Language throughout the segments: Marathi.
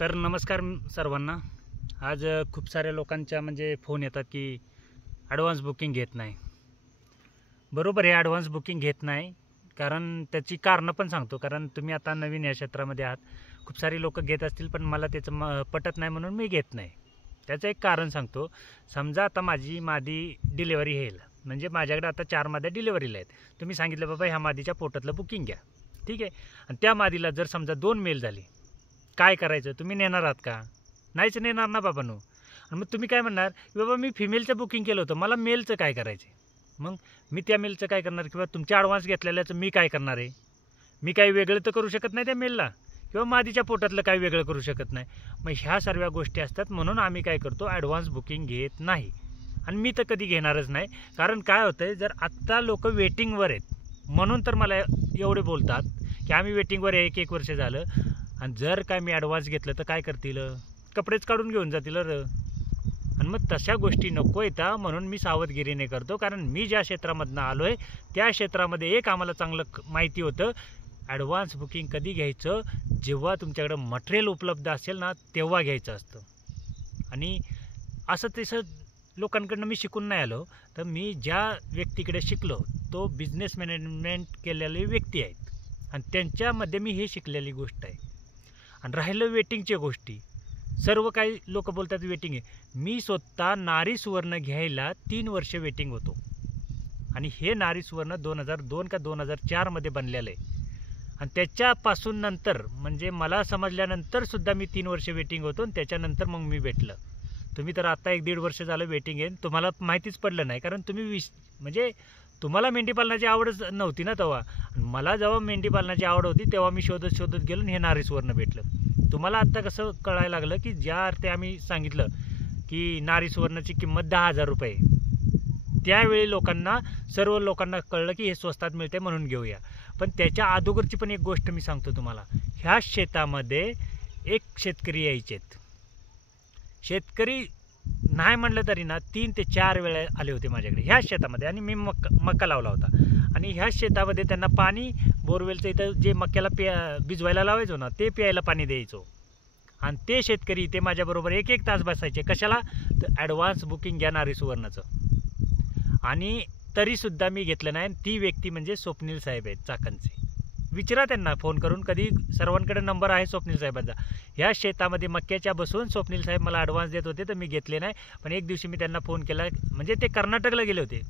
तर नमस्कार सर्वांना। आज खूप साऱ्या लोकांच्या म्हणजे फोन येतात की ॲडव्हान्स बुकिंग घेत नाही। बरोबर आहे, ॲडव्हान्स बुकिंग घेत नाही, कारण त्याची कारणं पण सांगतो। कारण तुम्ही आता नवीन या क्षेत्रामध्ये आहात, खूप सारी लोक घेत असतील, पण मला त्याचं पटत नाही म्हणून मी घेत नाही। त्याचं एक कारण सांगतो। समजा आता माझी डिलिव्हरी येईल, म्हणजे माझ्याकडे आता 4 माद्या डिलिव्हरीला आहेत। तुम्ही सांगितलं बाबा ह्या मादीच्या पोटातलं बुकिंग घ्या, ठीक आहे। आणि त्या मादीला जर समजा 2 मेल झाली, काय करायचं? तुम्ही नेणार आहात का? नाहीच नेणार ना बाबांनो। आणि मग तुम्ही काय म्हणणार, बाबा मी फिमेलचं बुकिंग केलं होतं, मला मेलचं काय करायचं आहे? मग मी त्या मेलचं काय करणार, किंवा तुमच्या ॲडव्हान्स घेतलेल्याचं मी काय करणार आहे? मी काही वेगळं तर करू शकत नाही त्या मेलला, किंवा मादीच्या पोटातलं काही वेगळं करू शकत नाही। मग ह्या सर्व गोष्टी असतात, म्हणून आम्ही काय करतो, ॲडव्हान्स बुकिंग घेत नाही। आणि मी तर कधी घेणारच नाही। कारण काय होतं आहे, जर आत्ता लोक वेटिंगवर आहेत म्हणून तर मला एवढे बोलतात की आम्ही वेटिंगवर आहे, 1-1 वर्ष झालं। आणि जर काय मी ॲडव्हान्स घेतलं तर काय करतील? कपडेच काढून घेऊन जातील आणि मग तशा गोष्टी नको येतात, म्हणून मी सावधगिरीने करतो। कारण मी ज्या क्षेत्रामधनं आलो आहे त्या क्षेत्रामध्ये एक आम्हाला चांगलं माहिती होतं, ॲडव्हान्स बुकिंग कधी घ्यायचं, जेव्हा तुमच्याकडं मटेरियल उपलब्ध असेल ना तेव्हा घ्यायचं असतं। आणि असं तसं लोकांकडनं मी शिकून नाही आलो, तर मी ज्या व्यक्तीकडे शिकलो तो बिझनेस मॅनेजमेंट केलेले व्यक्ती आहेत, आणि त्यांच्यामध्ये मी हे शिकलेली गोष्ट आहे। आणि राहिलं वेटिंगच्या गोष्टी, सर्व काही लोक बोलतात वेटिंग आहे। मी स्वतः नारी सुवर्ण घ्यायला 3 वर्ष वेटिंग होतो, आणि हे नारी सुवर्ण 2002 का 2004 बनलेलं आहे। आणि त्याच्यापासून नंतर म्हणजे मला समजल्यानंतर सुद्धा मी 3 वर्ष वेटिंग होतो, आणि त्याच्यानंतर मग मी भेटलं। तुम्ही तर आता 1-1.5 वर्ष झालं वेटिंग आहे, तुम्हाला माहितीच पडलं नाही। कारण तुम्ही म्हणजे तुम्हाला मेंढीपालनाची आवडच नव्हती ना तेव्हा। मला जेव्हा मेंढीपालनाची आवड होती तेव्हा मी शोधत गेलो, हे नारी सुवर्ण भेटलं। तुम्हाला आत्ता कसं कळायला लागलं की ज्या अर्थी आम्ही सांगितलं की नारी सुवर्णाची किंमत 10,000 रुपये, त्यावेळी सर्व लोकांना कळलं की हे स्वस्तात मिळते म्हणून घेऊया। पण त्याच्या अगोदरची पण एक गोष्ट मी सांगतो तुम्हाला। ह्या शेतामध्ये एक शेतकरी यायचेत, शेतकरी नाही म्हणलं तरी ना 3 ते 4 वेळा आले होते माझ्याकडे ह्या शेतामध्ये। आणि मी मक्का लावला होता, आणि ह्या शेतामध्ये त्यांना पाणी बोरवेलचं इथं जे मक्याला भिजवायला लावायचो ना, ते प्यायला पाणी द्यायचो। आणि ते शेतकरी ते माझ्याबरोबर 1-1 तास बसायचे, कशाला? तर ॲडव्हान्स बुकिंग घ्या नारी सुवर्णाचं। आणि तरीसुद्धा मी घेतलं नाही। ती व्यक्ती म्हणजे स्वप्नील साहेब आहेत चाकणचे, विचारा त्यांना फोन करून, कधी सर्वांकडे नंबर आहे स्वप्नील साहेबांचा। ह्या शेतामध्ये मक्याच्या बसून स्वप्नील साहेब मला ॲडव्हान्स देत होते, तर मी घेतले नाही। पण एक दिवशी मी त्यांना फोन केला, म्हणजे ते कर्नाटकला गेले होते,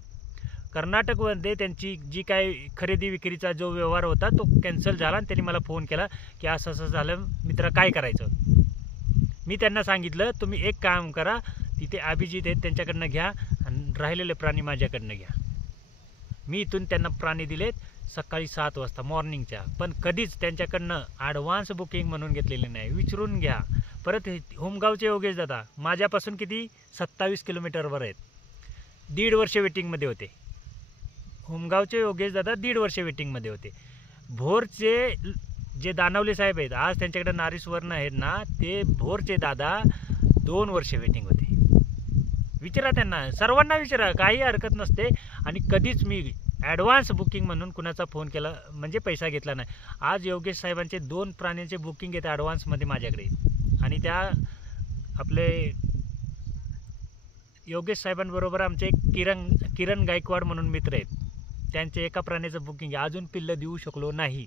कर्नाटकमध्ये त्यांची जी काय खरेदी विक्रीचा जो व्यवहार होता तो कॅन्सल झाला, आणि त्यांनी मला फोन केला की असं असं झालं मित्र, काय करायचं? मी त्यांना सांगितलं, तुम्ही एक काम करा, तिथे अभिजित आहेत त्यांच्याकडनं घ्या, आणि राहिलेले प्राणी माझ्याकडनं घ्या। मी इथून त्यांना प्राणी दिलेत सकाळी 7 वाजता मॉर्निंगच्या, पण कधीच त्यांच्याकडनं ॲडव्हान्स बुकिंग म्हणून घेतलेले नाही। विचारून घ्या। परत होमगावचे योगेश दादा माझ्यापासून किती 27 किलोमीटरवर आहेत, 1.5 वर्ष वेटिंगमध्ये होते। होमगावचे योगेश दादा 1.5 वर्ष वेटिंगमध्ये होते। भोरचे जे दानवले साहेब आहेत, आज त्यांच्याकडे नारी सुवर्ण आहेत ना, ते भोरचे दादा 2 वर्ष वेटिंग होते। विचारा त्यांना, सर्वांना विचारा, काही हरकत नसते। आणि कधीच मी ॲडव्हान्स बुकिंग म्हणून कुणाचा फोन केला म्हणजे पैसा घेतला नाही। आज योगेश साहेबांचे 2 प्राण्यांचे बुकिंग आहेत ॲडव्हान्समध्ये माझ्याकडे, आणि त्या आपले योगेश साहेबांबरोबर आमचे एक किरण गायकवाड म्हणून मित्र आहेत, त्यांचे एका प्राण्याचं बुकिंग आहे, अजून पिल्लं देऊ शकलो नाही।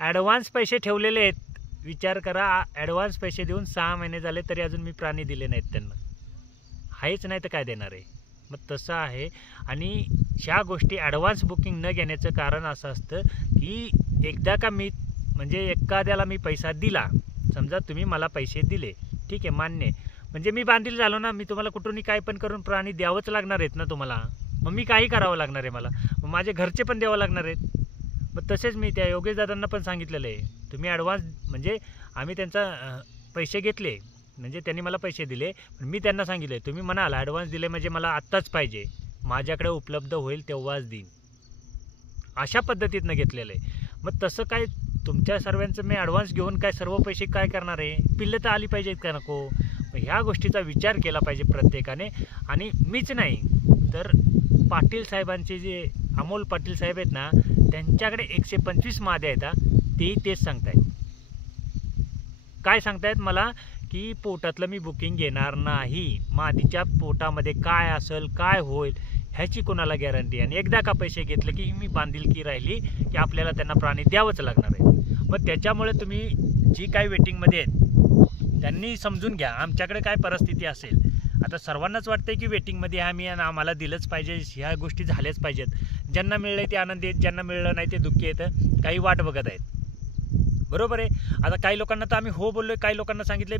ॲडव्हान्स पैसे ठेवलेले आहेत, विचार करा, ॲडव्हान्स पैसे देऊन 6 महिने झाले तरी अजून मी प्राणी दिले नाहीत त्यांना, आहेच नाही तर काय देणार आहे? मग तसं आहे। आणि ह्या गोष्टी ॲडव्हान्स बुकिंग न घेण्याचं कारण असं असतं की एकदा का मी म्हणजे एखाद्याला मी पैसा दिला, समजा तुम्ही मला पैसे दिले, ठीक आहे, मान्य, म्हणजे मी बांधील झालो ना, मी तुम्हाला कुठूनही काय पण करून प्राणी द्यावंच लागणार आहेत ना तुम्हाला। मग मी काही करावं लागणार आहे मला, मग माझे घरचे पण द्यावं लागणार आहेत। मग तसेच मी त्या योगेश दादांना पण सांगितलेलं आहे, तुम्ही ॲडव्हान्स म्हणजे आम्ही त्यांचा पैसे घेतले, म्हणजे त्यांनी मला पैसे दिले, पण मी त्यांना सांगितले, तुम्ही म्हणाल ॲडव्हान्स दिले म्हणजे मला आत्ताच पाहिजे, माझ्याकडे उपलब्ध होईल तेव्हाच देईन, अशा पद्धतीनं घेतलेलं आहे। मग तसं काय तुमच्या सर्वांचं मी ॲडव्हान्स घेऊन काय सर्व पैसे काय करणार आहे? पिल्लं तर आली पाहिजेत का नको? मग ह्या गोष्टीचा विचार केला पाहिजे प्रत्येकाने। आणि मीच नाही तर पाटील साहेबांचे जे अमोल पाटील साहेब आहेत ना, त्यांच्याकडे 125 माद्या आहेत, तेही तेच सांगतायत। काय सांगतायत मला की पोटातलं मी बुकिंग घेणार नाही, मादीच्या पोटामध्ये काय असेल काय होईल ह्याची कोणाला गॅरंटी, आणि एकदा का पैसे घेतले की मी बांधिलकी राहिली की आपल्याला त्यांना प्राणी द्यावंच लागणार आहे. मग त्याच्यामुळे तुम्ही जी काही वेटिंगमध्ये आहेत त्यांनी समजून घ्या आमच्याकडे काय परिस्थिती असेल. आता सर्वांनाच वाटतंय की वेटिंगमध्ये आम्ही आणि आम्हाला दिलंच पाहिजे, ह्या गोष्टी झाल्याच पाहिजेत. ज्यांना मिळलं ते आनंदी आहेत, ज्यांना मिळलं नाही ते दुःखी आहेत, काही वाट बघत आहेत. बरोबर आहे. आता काही लोकांना तर आम्ही हो बोललो आहे, काही लोकांना सांगितले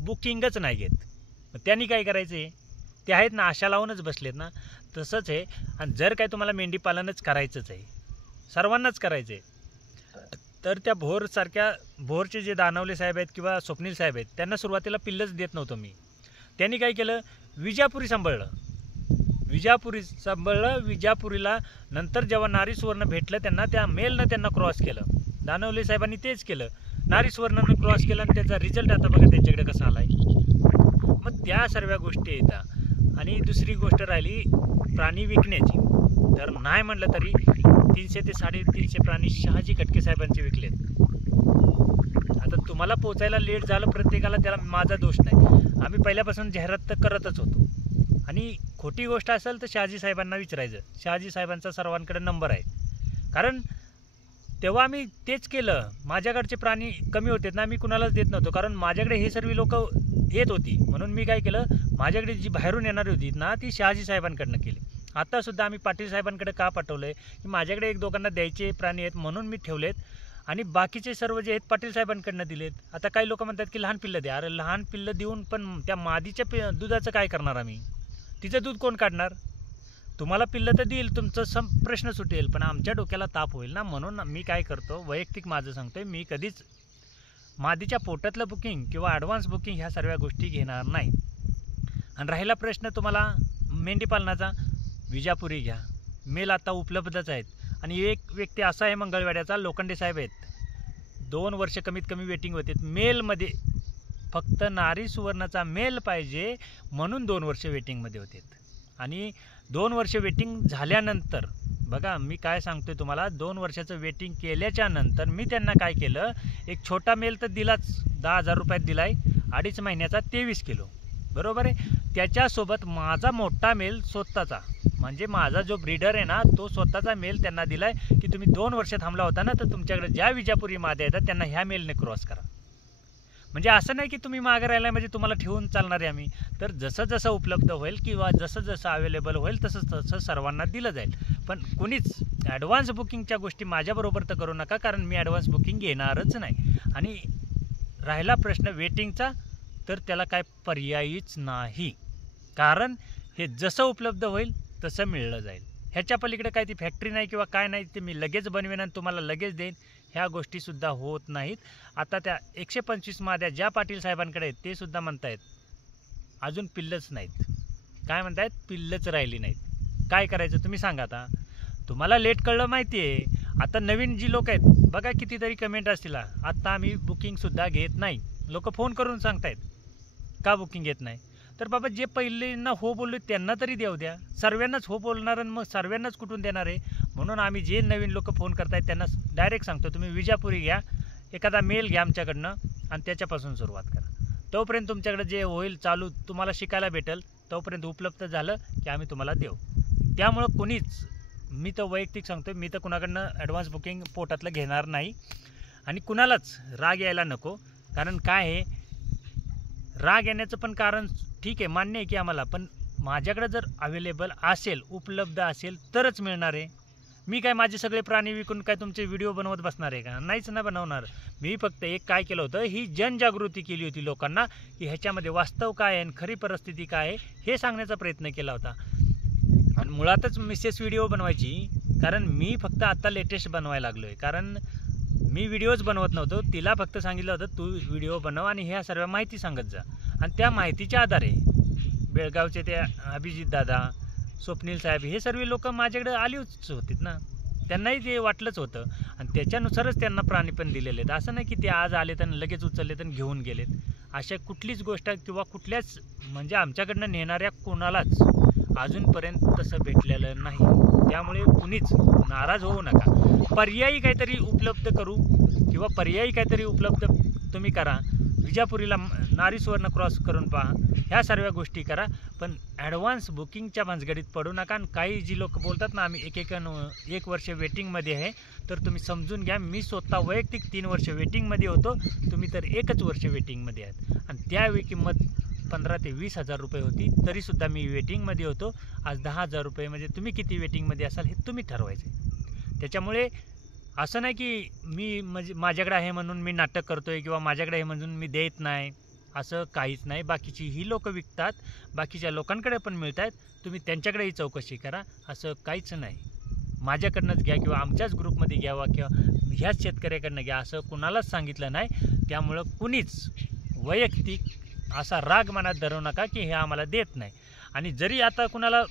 बुकिंगच नाही घेत. मग त्यांनी काय करायचं आहे, ते आहेत ना आशा लावूनच बसलेत ना. तसंच आहे. आणि जर काय तुम्हाला मेंढी पालनच करायचंच आहे, सर्वांनाच करायचं आहे, तर त्या भोरचे जे दानवले साहेब आहेत किंवा स्वप्नील साहेब आहेत त्यांना सुरुवातीला पिल्लच देत नव्हतो मी. त्यांनी काय केलं, विजापुरी सांभाळलं. विजापुरीला नंतर जेव्हा नारी सुवर्ण भेटलं त्यांना, त्या मेलनं त्यांना क्रॉस केलं. दानवले साहेबांनी तेच केलं, नारी सुवर्णानं क्रॉस केलं आणि त्याचा रिझल्ट आता बघा त्यांच्याकडे कसा आला आहे. मग त्या सर्व गोष्टी येतात. आणि दुसरी गोष्ट राहिली प्राणी विकण्याची, तर नाही म्हटलं तरी 300 ते 350 प्राणी शहाजी कटके साहेबांचे विकलेत. आता तुम्हाला पोचायला लेट झालं प्रत्येकाला, त्याला माझा दोष नाही. आम्ही पहिल्यापासून जाहिरात तर करतच होतो. आणि खोटी गोष्ट असेल तर शहाजी साहेबांना विचारायचं. शहाजी साहेबांचा सर्वांकडे नंबर आहे. कारण तेव्हा आम्ही तेच केलं. माझ्याकडचे प्राणी कमी होते ना, मी कुणालाच देत नव्हतो. कारण माझ्याकडे हे सर्व लोक येत होती म्हणून मी काय केलं, माझ्याकडे जी बाहेरून येणारी होती ना ती शहाजी साहेबांकडनं केली. आत्तासुद्धा आम्ही पाटील साहेबांकडे का पाठवलं आहे की माझ्याकडे एक दोघांना द्यायचे प्राणी आहेत म्हणून मी ठेवलेत, आणि बाकीचे सर्व जे आहेत पाटील साहेबांकडनं दिलेत. आता काही लोक म्हणतात की लहान पिल्लं द्या. अरे लहान पिल्लं देऊन पण त्या मादीच्या दुधाचं काय करणार आम्ही? तिचं दूध कोण काढणार? तुम्हाला पिल्लं तर देईल, तुमचं प्रश्न सुटेल, पण आमच्या डोक्याला ताप होईल ना. म्हणून मी काय करतो, वैयक्तिक माझं सांगतोय, मी कधीच मादीच्या पोटातलं बुकिंग किंवा ॲडव्हान्स बुकिंग ह्या सर्व गोष्टी घेणार नाही. आणि राहिला प्रश्न तुम्हाला मेंढीपालनाचा, विजापुरी घ्या. मेल आता उपलब्धच आहेत. आणि एक व्यक्ती असा आहे मंगळवेढ्याचा, लोखंडे साहेब आहेत, 2 वर्ष कमीत कमी वेटिंग होते. मेलमध्ये फक्त नारी सुवर्णाचा मेल पाहिजे म्हणून 2 वर्ष वेटिंगमध्ये होते. आणि 2 वर्ष वेटिंग झाल्यानंतर बघा मी काय सांगतोय तुम्हाला, 2 वर्षाचं वेटिंग केल्याच्या नंतर मी त्यांना काय केलं, एक छोटा मेल तर दिलाच, 10,000 रुपयात दिलाय, 2.5 महिन्याचा 23 किलो. बरोबर आहे. त्याच्यासोबत माझा मोठा मेल स्वतःचा, म्हणजे माझा जो ब्रीडर आहे ना तो स्वतःचा मेल त्यांना दिलाय की तुम्ही 2 वर्ष थांबला होता ना, तर तुमच्याकडे ज्या विजापुरी माद्या येतात त्यांना ह्या मेलने क्रॉस करा. म्हणजे असं नाही की तुम्ही मागे राहिला म्हणजे तुम्हाला ठेवून चालणार आहे आम्ही. तर जसं जसं उपलब्ध होईल किंवा जसं जसं अवेलेबल होईल तसं तसं सर्वांना दिलं जाईल. पण कुणीच ॲडव्हान्स बुकिंगच्या गोष्टी माझ्याबरोबर तर करू नका, कारण मी ॲडव्हान्स बुकिंग घेणारच नाही. आणि राहिला प्रश्न वेटिंगचा, तर त्याला काय पर्यायीच नाही. कारण हे जसं उपलब्ध होईल तसं मिळलं जाईल. ह्याच्या पलीकडे काय ती फॅक्टरी नाही किंवा काय नाही, ते मी लगेच बनवेन आणि तुम्हाला लगेच देईन, ह्या गोष्टीसुद्धा होत नाहीत. आता त्या 125 माद्या ज्या पाटील साहेबांकडे आहेत ते सुद्धा म्हणतायत अजून पिल्लच नाहीत. काय म्हणतायत, पिल्लच राहिली नाहीत. काय करायचं तुम्ही सांगा. आता तुम्हाला लेट कळलं माहिती आहे. आता नवीन जी लोक आहेत बघा, कितीतरी कमेंट असतील, आत्ता आम्ही बुकिंगसुद्धा घेत नाही. लोक फोन करून सांगतायत का बुकिंग घेत नाही. तर बाबा जे पहिल्यांदा हो बोललो त्यांना तरी देऊ द्या. सर्वांनाच हो बोलणार आणि मग सर्वांनाच कुठून देणार आहे. म्हणून आम्ही जे नवीन लोक फोन करतायत त्यांना डायरेक्ट सांगतो, तुम्ही विजापुरी घ्या, एखादा मेल घ्या आमच्याकडनं आणि त्याच्यापासून सुरुवात करा. तोपर्यंत तुमच्याकडे जे होईल चालू तुम्हाला शिकायला भेटेल, तोपर्यंत उपलब्ध झालं की आम्ही तुम्हाला देऊ. त्यामुळं कोणीच, मी तर वैयक्तिक सांगतो, मी तर कुणाकडनं ॲडव्हान्स बुकिंग पोटातलं घेणार नाही. आणि कुणालाच राग यायला नको. कारण काय आहे, राग येण्याचं पण कारण ठीक आहे, मान्य आहे की आम्हाला, पण माझ्याकडे जर अवेलेबल असेल, उपलब्ध असेल तरच मिळणार आहे. मी काय माझे सगळे प्राणी विकून काय तुमचे व्हिडिओ बनवत बसणार आहे का? नाहीच ना बनवणार. मी फक्त एक काय केलं होतं, ही जनजागृती केली होती लोकांना की ह्याच्यामध्ये वास्तव काय आहे आणि खरी परिस्थिती काय आहे हे सांगण्याचा प्रयत्न केला होता. आणि मुळातच मिसेस व्हिडिओ बनवायची, कारण मी फक्त आत्ता लेटेस्ट बनवायला लागलो आहे. कारण मी व्हिडिओज बनवत नव्हतो, तिला फक्त सांगितलं होतं तू व्हिडिओ बनव आणि ह्या सर्व माहिती सांगत जा. आणि त्या माहितीच्या आधारे बेळगावचे ते अभिजित दादा, स्वप्नील साहेब हे सर्व लोक माझ्याकडे आलीच होतीत ना, त्यांनाही ते वाटलंच होतं आणि त्याच्यानुसारच त्यांना प्राणी पण दिलेले आहेत. असं नाही की ते आज आलेत आणि लगेच उचललेत आणि घेऊन गेलेत. अशा कुठलीच गोष्ट किंवा कुठल्याच म्हणजे आमच्याकडनं नेणाऱ्या कोणालाच अजूनपर्यंत तसं भेटलेलं नाही. त्यामुळे कुणीच नाराज होऊ नका. पर्यायी काहीतरी उपलब्ध करू किंवा पर्यायी काहीतरी उपलब्ध तुम्ही करा, विजापुरीला नारी सुवर्ण क्रॉस करून पहा, ह्या सर्व गोष्टी करा. पण ॲडव्हान्स बुकिंगच्या भानगडीत पडू नका. आणि काही जी लोक बोलतात ना आम्ही एक वर्ष वेटिंगमध्ये आहे, तर तुम्ही समजून घ्या, मी स्वतः वैयक्तिक 3 वर्ष वेटिंगमध्ये होतो, तुम्ही तर 1च वर्ष वेटिंगमध्ये आहात. आणि त्यावेळी किंमत 15 ते 20 हजार रुपये होती, तरीसुद्धा मी वेटिंगमध्ये होतो. आज 10,000 रुपये, म्हणजे तुम्ही किती वेटिंगमध्ये असाल हे तुम्ही ठरवायचे. त्याच्यामुळे असं नाही की मी म्हणजे माझ्याकडे आहे म्हणून मी नाटक करतो आहे किंवा माझ्याकडे आहे म्हणून मी देत नाही, असं काहीच नाही. बाकीची ही लोकं विकतात, बाकीच्या लोकांकडे पण मिळत आहेत, तुम्ही त्यांच्याकडेही चौकशी करा. असं काहीच नाही. माझ्याकडनंच घ्या किंवा आमच्याच ग्रुपमध्ये घ्यावा किंवा ह्याच शेतकऱ्याकडनं घ्या, असं कुणालाच सांगितलं नाही. त्यामुळं कुणीच वैयक्तिक असा राग मनात धरू नका की हे आम्हाला देत नाही. आणि जरी आता कुणाला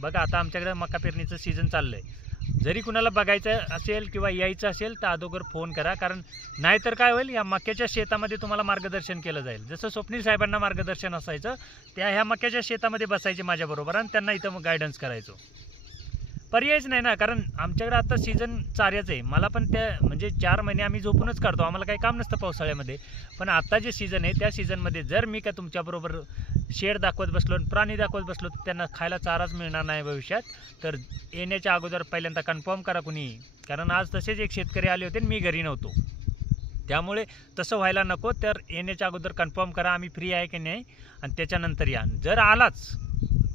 बघा, आता आमच्याकडे मका पेरणीचं सीझन चाललं आहे, जरी कुणाला बघायचं असेल किंवा यायचं असेल तर अगोदर फोन करा. कारण नाहीतर काय होईल, या मक्याच्या शेतामध्ये तुम्हाला मार्गदर्शन केलं जाईल. जसं स्वप्नील साहेबांना मार्गदर्शन असायचं, त्या ह्या मक्याच्या शेतामध्ये बसायचे माझ्याबरोबर आणि त्यांना इथं मग गायडन्स करायचो. पर्यायच नाही ना, कारण आमच्याकडे आता सीझन चाऱ्याचं आहे. मला पण त्या म्हणजे 4 महिने आम्ही झोपूनच काढतो, आम्हाला काही काम नसतं पावसाळ्यामध्ये. पण आता जे सीझन आहे त्या सीझनमध्ये जर मी का तुमच्याबरोबर शेड दाखवत बसलो आणि प्राणी दाखवत बसलो तर त्यांना खायला चाराच मिळणार नाही भविष्यात. तर येण्याच्या अगोदर पहिल्यांदा कन्फर्म करा कुणी, कारण आज तसेच एक शेतकरी आले होते आणि मी घरी नव्हतो. त्यामुळे तसं व्हायला नको. तर येण्याच्या अगोदर कन्फर्म करा आम्ही फ्री आहे की नाही, आणि त्याच्यानंतर या. जर आलाच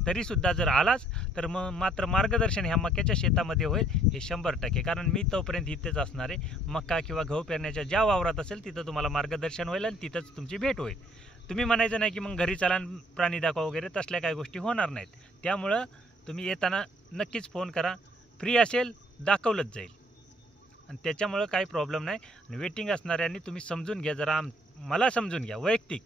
तरीसुद्धा जर आलाच तर मग मात्र मार्गदर्शन ह्या मक्याच्या शेतामध्ये होईल हे 100%. कारण मी तोपर्यंत इथेच असणार आहे. मका किंवा गहू पेरण्याच्या ज्या वावरात असेल तिथं तुम्हाला मार्गदर्शन होईल आणि तिथंच तुमची भेट होईल. तुम्ही म्हणायचं नाही की मग घरी चला प्राणी दाखवा वगैरे, तसल्या काही गोष्टी होणार नाहीत. त्यामुळं तुम्ही येताना नक्कीच फोन करा. फ्री असेल दाखवलंच जाईल आणि त्याच्यामुळं काही प्रॉब्लेम नाही. आणि वेटिंग असणाऱ्यांनी तुम्ही समजून घ्या, जरा मला समजून घ्या वैयक्तिक.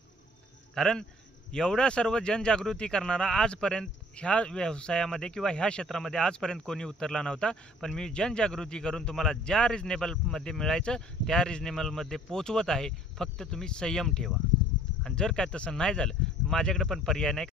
कारण एवढं सर्व जनजागृती करणारा आजपर्यंत ह्या व्यवसायामध्ये किंवा ह्या क्षेत्रामध्ये आजपर्यंत कोणी उतरला नव्हता. पण मी जनजागृती करून तुम्हाला ज्या रिजनेबलमध्ये मिळायचं त्या रिजनेबलमध्ये पोचवत आहे. फक्त तुम्ही संयम ठेवा. आणि जर काय तसं नाही झालं माझ्याकडे पण पर्याय नाही.